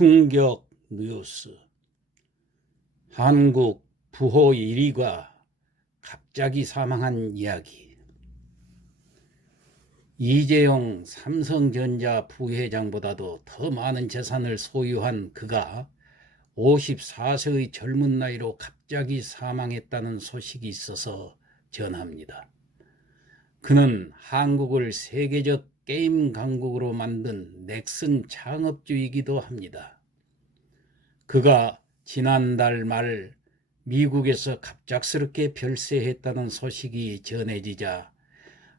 충격 뉴스. 한국 부호 1위가 갑자기 사망한 이야기. 이재용 삼성전자 부회장보다도 더 많은 재산을 소유한 그가 54세의 젊은 나이로 갑자기 사망했다는 소식이 있어서 전합니다. 그는 한국을 세계적 게임 강국으로 만든 넥슨 창업주이기도 합니다. 그가 지난달 말 미국에서 갑작스럽게 별세했다는 소식이 전해지자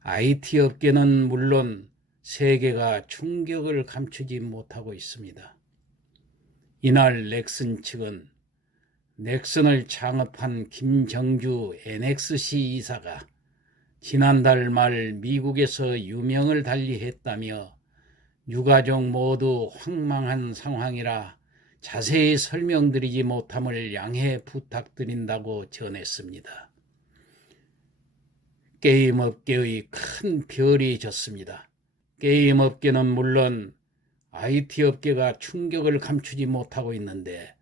IT 업계는 물론 세계가 충격을 감추지 못하고 있습니다. 이날 넥슨 측은 넥슨을 창업한 김정주 NXC 이사가 지난달 말 미국에서 유명을 달리했다며 유가족 모두 황망한 상황이라 자세히 설명드리지 못함을 양해 부탁드린다고 전했습니다. 게임업계의 큰 별이 졌습니다. 게임업계는 물론 IT 업계가 충격을 감추지 못하고 있는데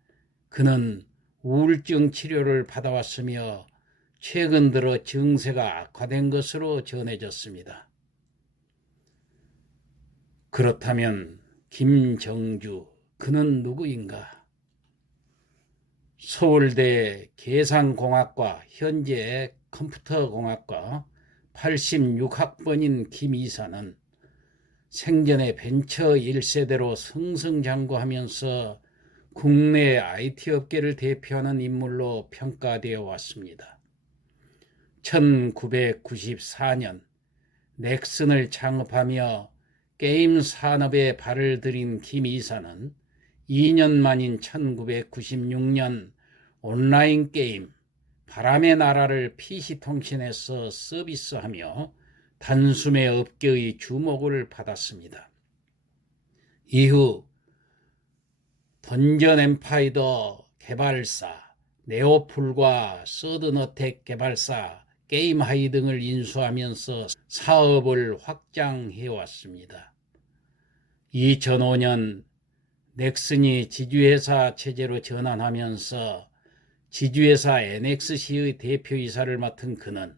그는 우울증 치료를 받아왔으며 최근 들어 증세가 악화된 것으로 전해졌습니다. 그렇다면 김정주, 그는 누구인가? 서울대 계산공학과, 현재 컴퓨터공학과 86학번인 김 이사는 생전에 벤처 1세대로 승승장구하면서 국내 IT 업계를 대표하는 인물로 평가되어 왔습니다. 1994년 넥슨을 창업하며 게임 산업에 발을 들인 김 이사는 2년 만인 1996년 온라인 게임 바람의 나라를 PC통신에서 서비스하며 단숨에 업계의 주목을 받았습니다. 이후 던전 엠파이더 개발사, 네오풀과 서든어택 개발사, 게임하이 등을 인수하면서 사업을 확장해왔습니다. 2005년 넥슨이 지주회사 체제로 전환하면서 지주회사 NXC의 대표이사를 맡은 그는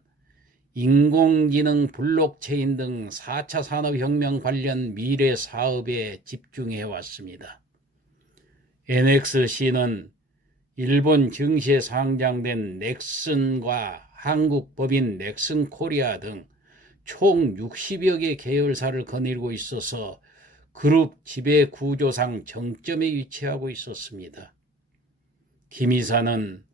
인공지능, 블록체인 등 4차 산업혁명 관련 미래 사업에 집중해왔습니다. NXC는 일본 증시에 상장된 넥슨과 한국 법인 넥슨 코리아 등 총 60여 개 계열사를 거닐고 있어서 그룹 지배 구조상 정점에 위치하고 있었습니다. 김 이사는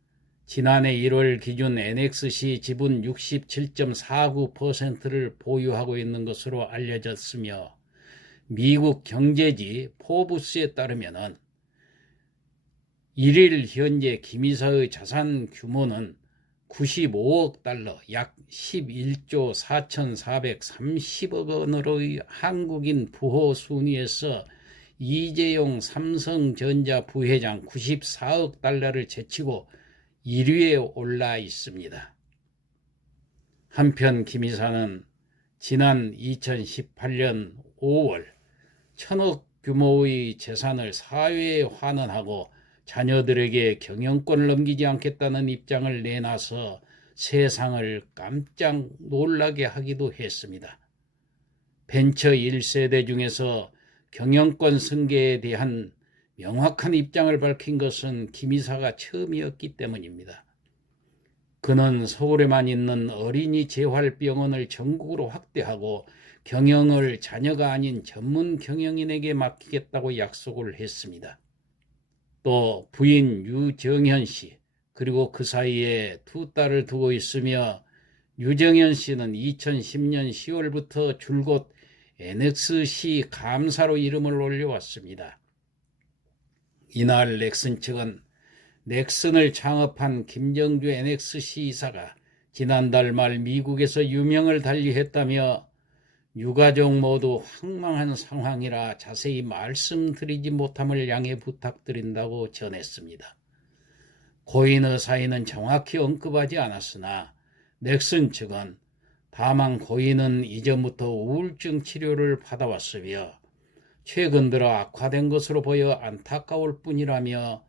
지난해 1월 기준 NXC 지분 67.49%를 보유하고 있는 것으로 알려졌으며 미국 경제지 포브스에 따르면 1일 현재 김 이사의 자산 규모는 95억 달러, 약 11조 4,430억 원으로의 한국인 부호 순위에서 이재용 삼성전자 부회장 94억 달러를 제치고 1위에 올라 있습니다. 한편 김 이사는 지난 2018년 5월 1,000억 규모의 재산을 사회에 환원하고 자녀들에게 경영권을 넘기지 않겠다는 입장을 내놔서 세상을 깜짝 놀라게 하기도 했습니다. 벤처 1세대 중에서 경영권 승계에 대한 명확한 입장을 밝힌 것은 김 이사가 처음이었기 때문입니다. 그는 서울에만 있는 어린이 재활병원을 전국으로 확대하고 경영을 자녀가 아닌 전문 경영인에게 맡기겠다고 약속을 했습니다. 또 부인 유정현 씨, 그리고 그 사이에 두 딸을 두고 있으며 유정현 씨는 2010년 10월부터 줄곧 NXC 감사로 이름을 올려왔습니다. 이날 넥슨 측은 넥슨을 창업한 김정주 NXC 이사가 지난달 말 미국에서 유명을 달리했다며 유가족 모두 황망한 상황이라 자세히 말씀드리지 못함을 양해 부탁드린다고 전했습니다. 고인의 사인은 정확히 언급하지 않았으나 넥슨 측은 다만 고인은 이전부터 우울증 치료를 받아왔으며 최근 들어 악화된 것으로 보여 안타까울 뿐이라며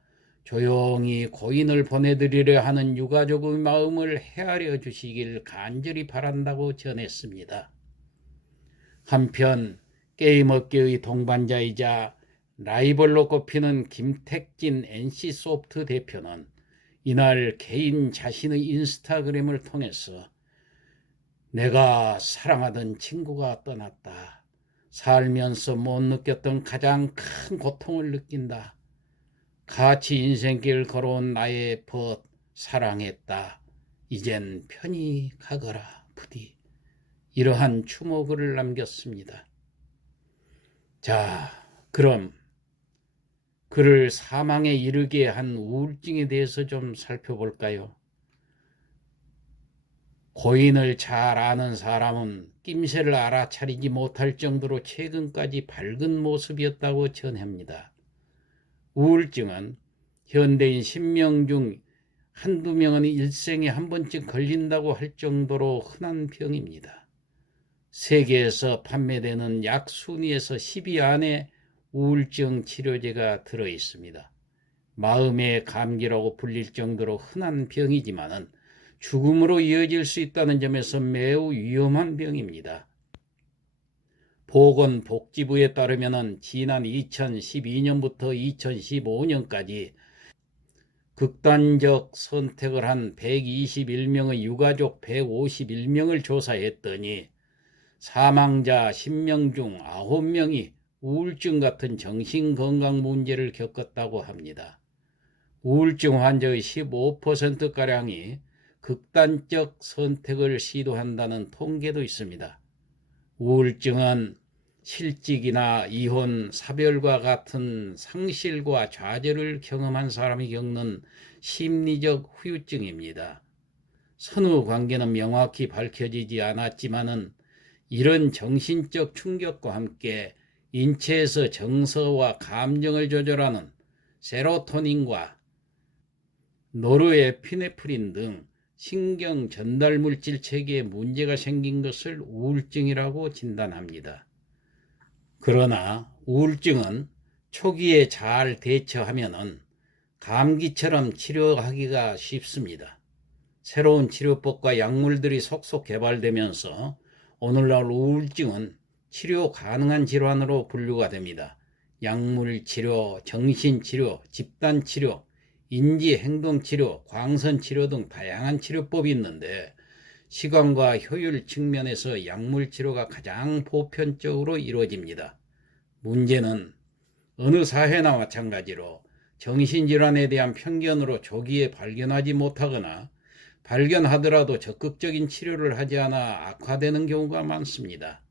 조용히 고인을 보내드리려 하는 유가족의 마음을 헤아려 주시길 간절히 바란다고 전했습니다. 한편 게임업계의 동반자이자 라이벌로 꼽히는 김택진 NC소프트 대표는 이날 개인 자신의 인스타그램을 통해서 내가 사랑하던 친구가 떠났다. 살면서 못 느꼈던 가장 큰 고통을 느낀다. 같이 인생길 걸어온 나의 벗 사랑했다. 이젠 편히 가거라 부디. 이러한 추모글을 남겼습니다. 자, 그럼 그를 사망에 이르게 한 우울증에 대해서 좀 살펴볼까요? 고인을 잘 아는 사람은 낌새를 알아차리지 못할 정도로 최근까지 밝은 모습이었다고 전합니다. 우울증은 현대인 10명 중 한두 명은 일생에 한 번쯤 걸린다고 할 정도로 흔한 병입니다. 세계에서 판매되는 약 순위에서 10위 안에 우울증 치료제가 들어 있습니다. 마음의 감기라고 불릴 정도로 흔한 병이지만은 죽음으로 이어질 수 있다는 점에서 매우 위험한 병입니다. 보건복지부에 따르면 지난 2012년부터 2015년까지 극단적 선택을 한 121명의 유가족 151명을 조사했더니 사망자 10명 중 9명이 우울증 같은 정신건강 문제를 겪었다고 합니다. 우울증 환자의 15%가량이 극단적 선택을 시도한다는 통계도 있습니다. 우울증은 실직이나 이혼, 사별과 같은 상실과 좌절을 경험한 사람이 겪는 심리적 후유증입니다. 선후 관계는 명확히 밝혀지지 않았지만은 이런 정신적 충격과 함께 인체에서 정서와 감정을 조절하는 세로토닌과 노르에피네프린 등 신경 전달 물질 체계에 문제가 생긴 것을 우울증이라고 진단합니다. 그러나 우울증은 초기에 잘 대처하면은 감기처럼 치료하기가 쉽습니다. 새로운 치료법과 약물들이 속속 개발되면서 오늘날 우울증은 치료 가능한 질환으로 분류가 됩니다. 약물 치료, 정신치료, 집단치료, 인지행동치료, 광선치료 등 다양한 치료법이 있는데 시간과 효율 측면에서 약물치료가 가장 보편적으로 이루어집니다. 문제는 어느 사회나 마찬가지로 정신질환에 대한 편견으로 조기에 발견하지 못하거나 발견하더라도 적극적인 치료를 하지 않아 악화되는 경우가 많습니다.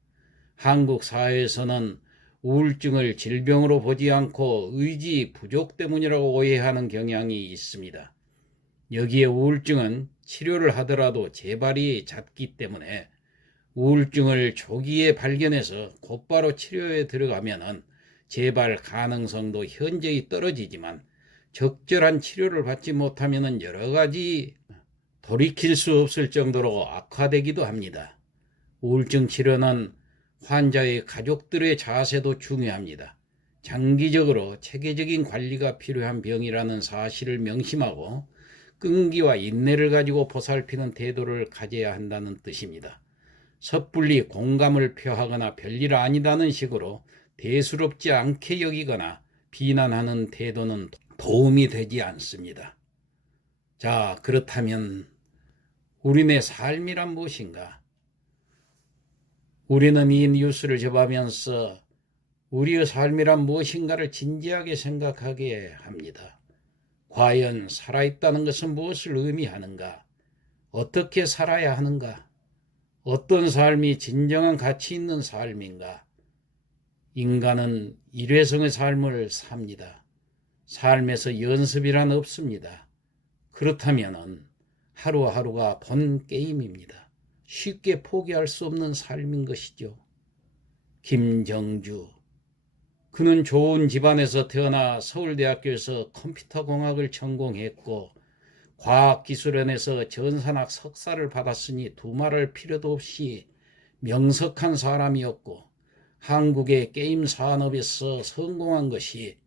한국 사회에서는 우울증을 질병으로 보지 않고 의지 부족 때문이라고 오해하는 경향이 있습니다. 여기에 우울증은 치료를 하더라도 재발이 잦기 때문에 우울증을 조기에 발견해서 곧바로 치료에 들어가면 재발 가능성도 현저히 떨어지지만 적절한 치료를 받지 못하면 여러 가지 돌이킬 수 없을 정도로 악화되기도 합니다. 우울증 치료는 환자의 가족들의 자세도 중요합니다. 장기적으로 체계적인 관리가 필요한 병이라는 사실을 명심하고 끈기와 인내를 가지고 보살피는 태도를 가져야 한다는 뜻입니다. 섣불리 공감을 표하거나 별일 아니다는 식으로 대수롭지 않게 여기거나 비난하는 태도는 도움이 되지 않습니다. 자, 그렇다면 우리네 삶이란 무엇인가? 우리는 이 뉴스를 접하면서 우리의 삶이란 무엇인가를 진지하게 생각하게 합니다. 과연 살아있다는 것은 무엇을 의미하는가? 어떻게 살아야 하는가? 어떤 삶이 진정한 가치 있는 삶인가? 인간은 일회성의 삶을 삽니다. 삶에서 연습이란 없습니다. 그렇다면 하루하루가 본 게임입니다. 쉽게 포기할 수 없는 삶인 것이죠. 김정주. 그는 좋은 집안에서 태어나 서울대학교에서 컴퓨터공학을 전공했고 과학기술원에서 전산학 석사를 받았으니 두말할 필요도 없이 명석한 사람이었고 한국의 게임 산업에서 성공한 것이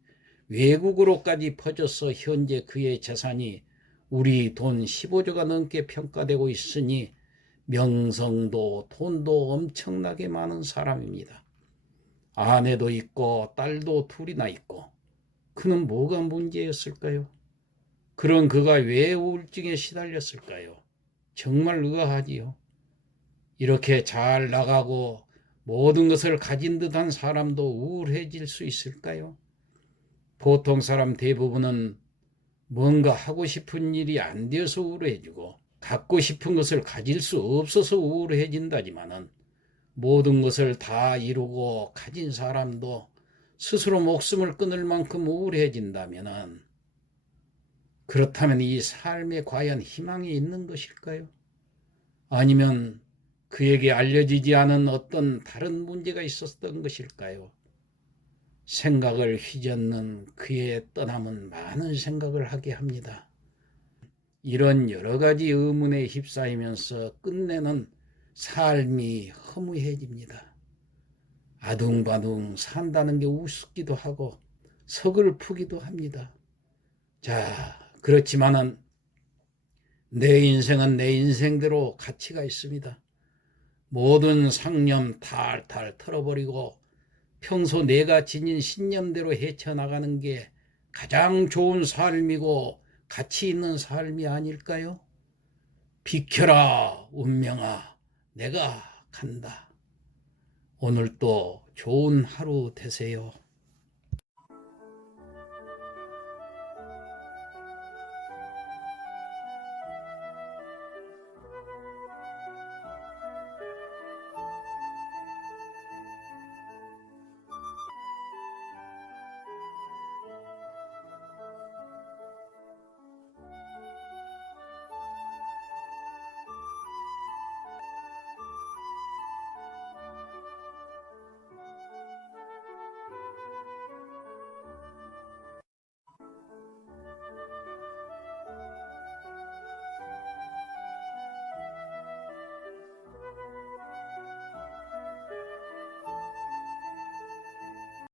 외국으로까지 퍼져서 현재 그의 재산이 우리 돈 15조가 넘게 평가되고 있으니 명성도 돈도 엄청나게 많은 사람입니다. 아내도 있고 딸도 둘이나 있고 그는 뭐가 문제였을까요? 그런 그가 왜 우울증에 시달렸을까요? 정말 의아하지요. 이렇게 잘 나가고 모든 것을 가진 듯한 사람도 우울해질 수 있을까요? 보통 사람 대부분은 뭔가 하고 싶은 일이 안 되어서 우울해지고 갖고 싶은 것을 가질 수 없어서 우울해진다지만은 모든 것을 다 이루고 가진 사람도 스스로 목숨을 끊을 만큼 우울해진다면은 그렇다면 이 삶에 과연 희망이 있는 것일까요? 아니면 그에게 알려지지 않은 어떤 다른 문제가 있었던 것일까요? 생각을 휘젓는 그의 떠남은 많은 생각을 하게 합니다. 이런 여러 가지 의문에 휩싸이면서 끝내는 삶이 허무해집니다. 아둥바둥 산다는 게 우습기도 하고 서글프기도 합니다. 자, 그렇지만은 내 인생은 내 인생대로 가치가 있습니다. 모든 상념 탈탈 털어버리고 평소 내가 지닌 신념대로 헤쳐나가는 게 가장 좋은 삶이고 가치 있는 삶이 아닐까요? 비켜라 운명아, 내가 간다. 오늘도 좋은 하루 되세요.